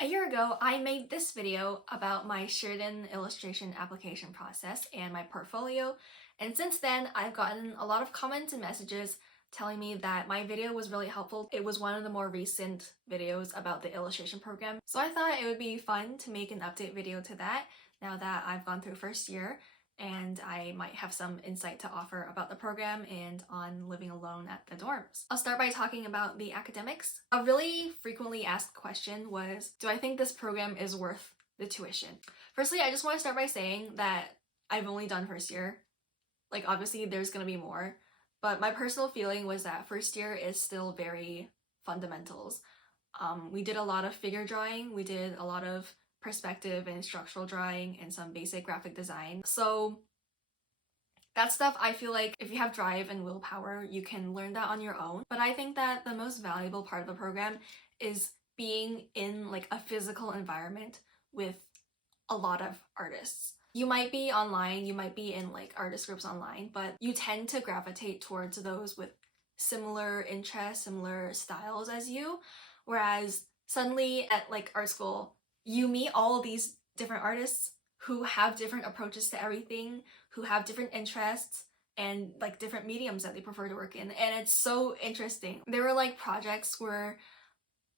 A year ago, I made this video about my Sheridan illustration application process and my portfolio, and since then, I've gotten a lot of comments and messages telling me that my video was really helpful. It was one of the more recent videos about the illustration program, so I thought it would be fun to make an update video to that now that I've gone through first year and I might have some insight to offer about the program and on living alone at the dorms. I'll start by talking about the academics. A really frequently asked question was, do I think this program is worth the tuition? Firstly, I just want to start by saying that I've only done first year. Like, obviously there's gonna be more, but my personal feeling was that first year is still very fundamentals. We did a lot of figure drawing, we did a lot of perspective and structural drawing and some basic graphic design. So that stuff, I feel like if you have drive and willpower, you can learn that on your own. But I think that the most valuable part of the program is being in like a physical environment with a lot of artists. You might be online, you might be in like artist groups online, but you tend to gravitate towards those with similar interests, similar styles as you. Whereas suddenly at like art school, you meet all these different artists who have different approaches to everything, who have different interests and like different mediums that they prefer to work in, and it's so interesting. There were like projects where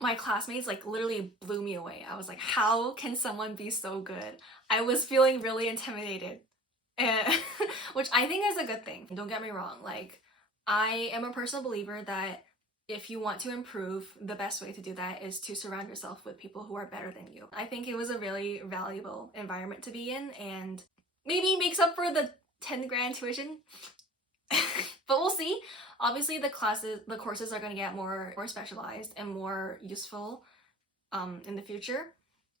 my classmates like literally blew me away. I was like, how can someone be so good? I was feeling really intimidated, and which I think is a good thing. Don't get me wrong, like I am a personal believer that if you want to improve, the best way to do that is to surround yourself with people who are better than you. I think it was a really valuable environment to be in and maybe makes up for the 10 grand tuition. But we'll see. Obviously the courses are going to get more specialized and more useful in the future.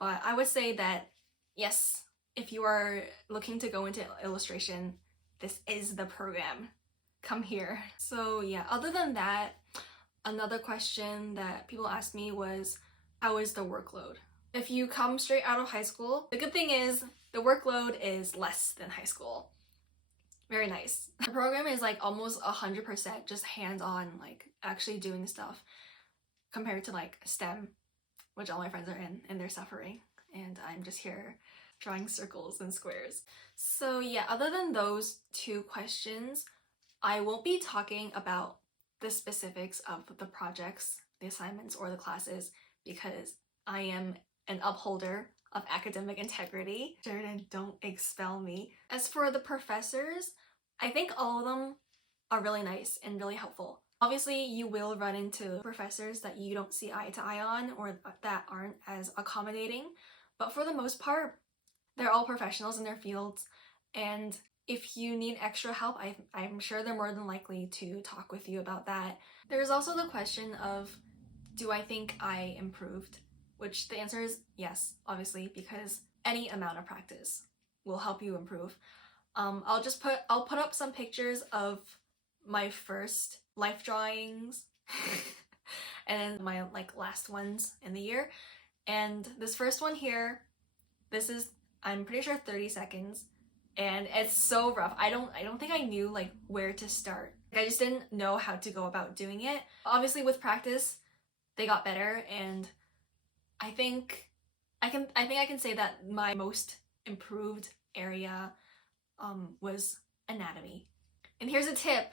But I would say that yes, if you are looking to go into illustration, this is the program. Come here. So yeah, other than that, another question that people asked me was, how is the workload? If you come straight out of high school, the good thing is the workload is less than high school. Very nice. The program is like almost 100% just hands-on, like actually doing stuff compared to like STEM, which all my friends are in and they're suffering. And I'm just here drawing circles and squares. So yeah, other than those two questions, I won't be talking about the specifics of the projects, the assignments, or the classes because I am an upholder of academic integrity. Sheridan, don't expel me. As for the professors, I think all of them are really nice and really helpful. Obviously, you will run into professors that you don't see eye to eye on or that aren't as accommodating, but for the most part, they're all professionals in their fields, and if you need extra help, I'm sure they're more than likely to talk with you about that. There's also the question of, do I think I improved? Which the answer is yes, obviously, because any amount of practice will help you improve. I'll put up some pictures of my first life drawings and then my like last ones in the year. And this first one here, this is, I'm pretty sure 30 seconds. And it's so rough. I don't think I knew like where to start. Like, I just didn't know how to go about doing it. Obviously with practice, they got better, and I think I can say that my most improved area was anatomy. And here's a tip.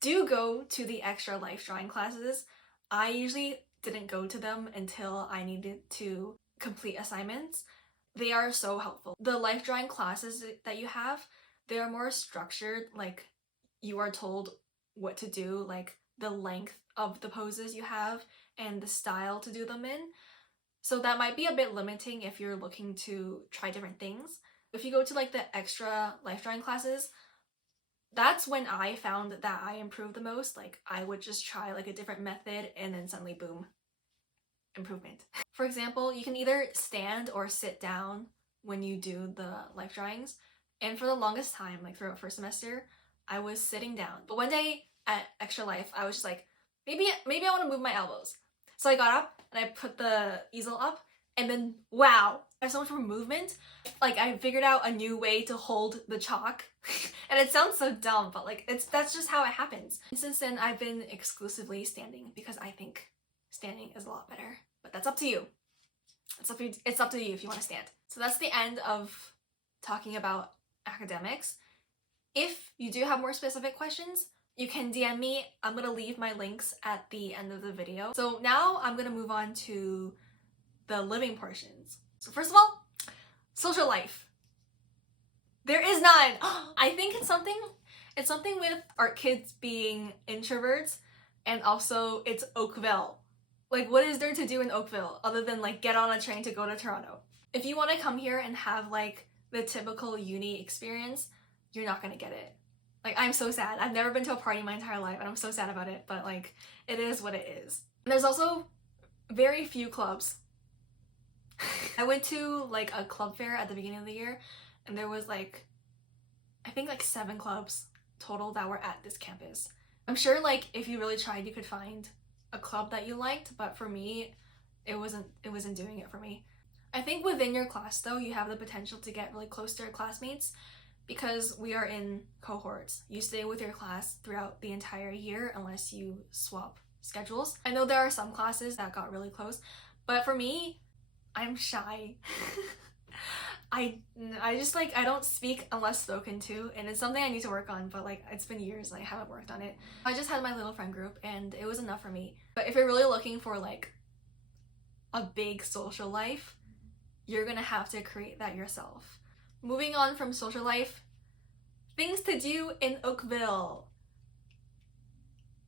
Do go to the extra life drawing classes. I usually didn't go to them until I needed to complete assignments. They are so helpful. The life drawing classes that you have, they are more structured, like you are told what to do, like the length of the poses you have and the style to do them in. So that might be a bit limiting if you're looking to try different things. If you go to like the extra life drawing classes, that's when I found that I improved the most. Like I would just try like a different method and then suddenly boom, improvement. For example, you can either stand or sit down when you do the life drawings, and for the longest time, like throughout first semester, I was sitting down. But one day at Extra Life, I was just like, maybe I want to move my elbows. So I got up and I put the easel up, and then wow, I have so much more movement. Like I figured out a new way to hold the chalk. And it sounds so dumb, but like that's just how it happens. And since then, I've been exclusively standing because I think standing is a lot better, but that's up to you. It's up to you if you want to stand. So that's the end of talking about academics. If you do have more specific questions, you can DM me. I'm gonna leave my links at the end of the video. So now I'm gonna move on to the living portions. So first of all, social life. There is none. I think it's something with our kids being introverts, and also it's Oakville. Like, what is there to do in Oakville other than like get on a train to go to Toronto? If you want to come here and have like the typical uni experience, you're not gonna get it. Like, I'm so sad. I've never been to a party my entire life and I'm so sad about it, but like, it is what it is. And there's also very few clubs. I went to like a club fair at the beginning of the year and there was like, I think like 7 clubs total that were at this campus. I'm sure like if you really tried you could find a club that you liked, but for me, it wasn't doing it for me. I think within your class though, you have the potential to get really close to your classmates because we are in cohorts. You stay with your class throughout the entire year unless you swap schedules. I know there are some classes that got really close, but for me, I'm shy. I just like, I don't speak unless spoken to, and it's something I need to work on, but like it's been years and I haven't worked on it. I just had my little friend group and it was enough for me. But if you're really looking for like a big social life, you're gonna have to create that yourself. Moving on from social life, things to do in Oakville.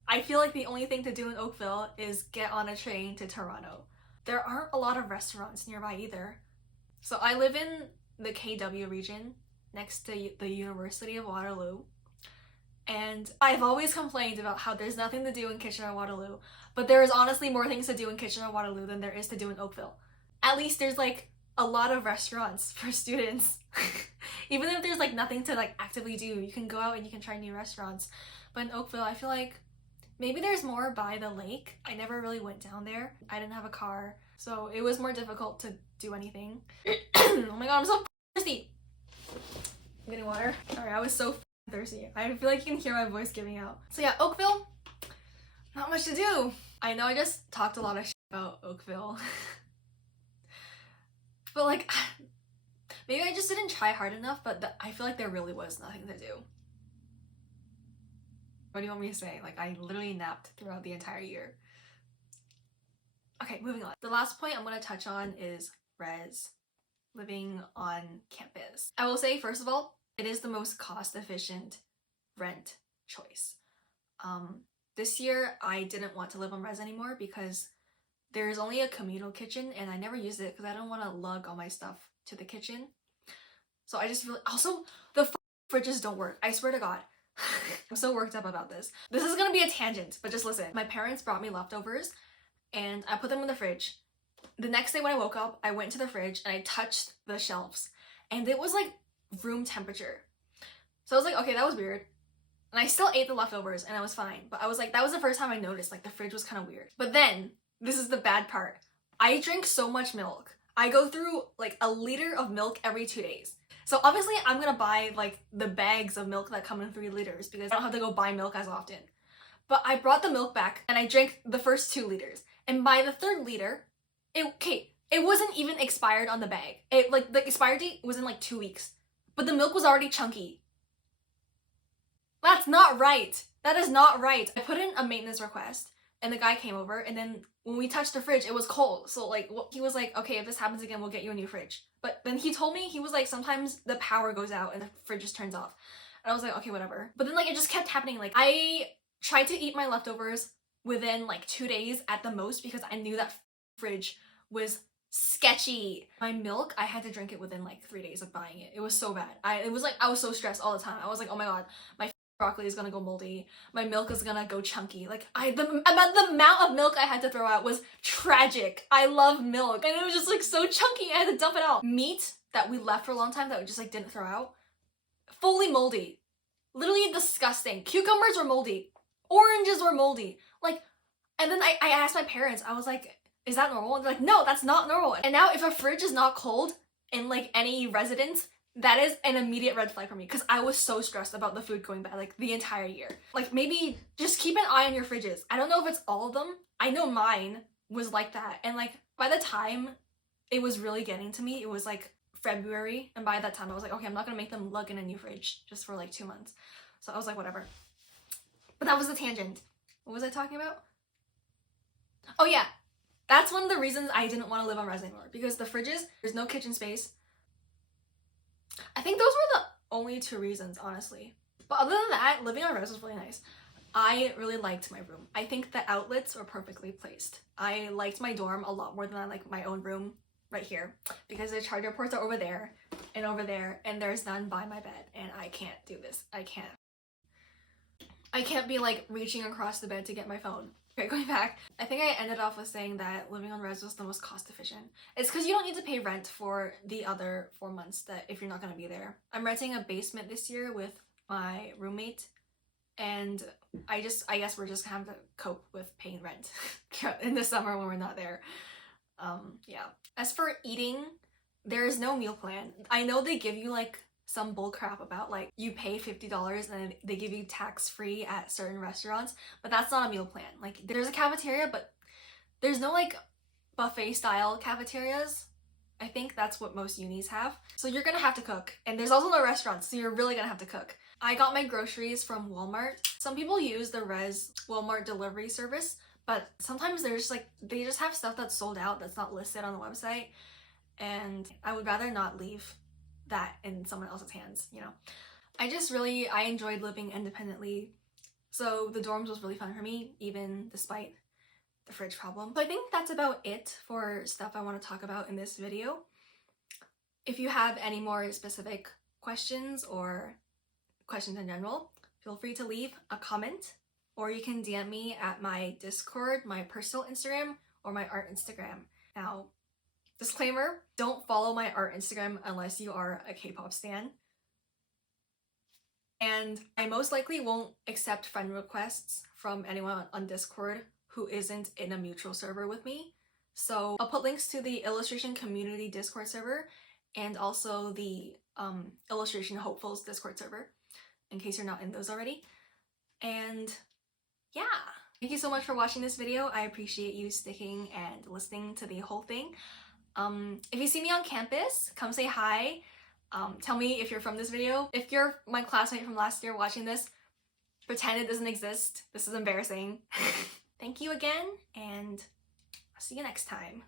I feel like the only thing to do in Oakville is get on a train to Toronto. There aren't a lot of restaurants nearby either. So I live in the KW region next to the University of Waterloo, and I've always complained about how there's nothing to do in Kitchener-Waterloo, but there is honestly more things to do in Kitchener-Waterloo than there is to do in Oakville. At least there's like a lot of restaurants for students. Even if there's like nothing to like actively do, you can go out and you can try new restaurants. But in Oakville, I feel like maybe there's more by the lake. I never really went down there. I didn't have a car, so it was more difficult to do anything. Oh my god, I'm so thirsty. I'm getting water. Sorry, I was so thirsty. I feel like you can hear my voice giving out. So yeah, Oakville, not much to do. I know I just talked a lot of shit about Oakville. But like, maybe I just didn't try hard enough, but I feel like there really was nothing to do. What do you want me to say? Like, I literally napped throughout the entire year. Okay, moving on. The last point I'm going to touch on is res, living on campus. I will say, first of all, it is the most cost-efficient rent choice. This year, I didn't want to live on res anymore because there's only a communal kitchen and I never used it because I don't want to lug all my stuff to the kitchen. So I just really, also the fridges don't work. I swear to God. I'm so worked up about this. This is gonna be a tangent, but just listen. My parents brought me leftovers and I put them in the fridge. The next day when I woke up, I went to the fridge and I touched the shelves and it was like room temperature. So I was like, okay, that was weird. And I still ate the leftovers and I was fine. But I was like, that was the first time I noticed like the fridge was kind of weird. But then, this is the bad part. I drink so much milk. I go through like a liter of milk every 2 days. So obviously I'm gonna buy like the bags of milk that come in 3 liters because I don't have to go buy milk as often. But I brought the milk back and I drank the first 2 liters. And by the 3rd liter, it wasn't even expired on the bag. It like the expired date was in like 2 weeks. But the milk was already chunky. That's not right. That is not right. I put in a maintenance request and the guy came over and then when we touched the fridge, it was cold. So like he was like, okay, if this happens again, we'll get you a new fridge. But then he told me, he was like, sometimes the power goes out and the fridge just turns off. And I was like, okay, whatever. But then like it just kept happening. Like I tried to eat my leftovers within like 2 days at the most because I knew that fridge was sketchy. My milk, I had to drink it within like 3 days of buying it. It was so bad. I was so stressed all the time. I was like, oh my god, my broccoli is gonna go moldy. My milk is gonna go chunky. Like the amount of milk I had to throw out was tragic. I love milk and it was just like so chunky. I had to dump it out. Meat that we left for a long time that we just like didn't throw out, fully moldy. Literally disgusting. Cucumbers were moldy. Oranges were moldy. Like, and then I asked my parents, I was like, is that normal? And they're like, no, that's not normal. And now if a fridge is not cold in like any residence, that is an immediate red flag for me because I was so stressed about the food going bad like the entire year. Like maybe just keep an eye on your fridges. I don't know if it's all of them. I know mine was like that. And like by the time it was really getting to me. It was like February, and by that time I was like, okay, I'm not gonna make them lug in a new fridge just for like 2 months. So I was like, whatever. But that was the tangent. What was I talking about? Oh yeah, that's one of the reasons I didn't want to live on res anymore, because the fridges, there's no kitchen space. I think those were the only 2 reasons, honestly. But other than that, living on res was really nice. I really liked my room. I think the outlets were perfectly placed. I liked my dorm a lot more than I like my own room right here, because the charger ports are over there, and there's none by my bed, and I can't do this. I can't be like reaching across the bed to get my phone. Okay, going back, I think I ended off with saying that living on res was the most cost efficient. It's because you don't need to pay rent for the other 4 months that if you're not gonna be there. I'm renting a basement this year with my roommate, and I guess we're just gonna have to cope with paying rent in the summer when we're not there. Yeah. As for eating, there is no meal plan. I know they give you like some bull crap about like you pay $50 and they give you tax-free at certain restaurants, but that's not a meal plan. Like there's a cafeteria, but there's no like buffet style cafeterias. I think that's what most unis have. So you're gonna have to cook, and there's also no restaurants, so you're really gonna have to cook. I got my groceries from Walmart. Some people use the res Walmart delivery service, but sometimes there's like they just have stuff that's sold out that's not listed on the website, and I would rather not leave that in someone else's hands, you know. I enjoyed living independently, so the dorms was really fun for me, even despite the fridge problem. So I think that's about it for stuff I want to talk about in this video. If you have any more specific questions or questions in general, feel free to leave a comment, or you can DM me at my Discord, my personal Instagram, or my art Instagram. Now, disclaimer, don't follow my art Instagram unless you are a K-pop stan. And I most likely won't accept friend requests from anyone on Discord who isn't in a mutual server with me. So I'll put links to the illustration community Discord server and also the illustration hopefuls Discord server in case you're not in those already. And yeah, thank you so much for watching this video. I appreciate you sticking and listening to the whole thing. If you see me on campus, come say hi. Tell me if you're from this video. If you're my classmate from last year watching this, pretend it doesn't exist. This is embarrassing. Thank you again, and I'll see you next time.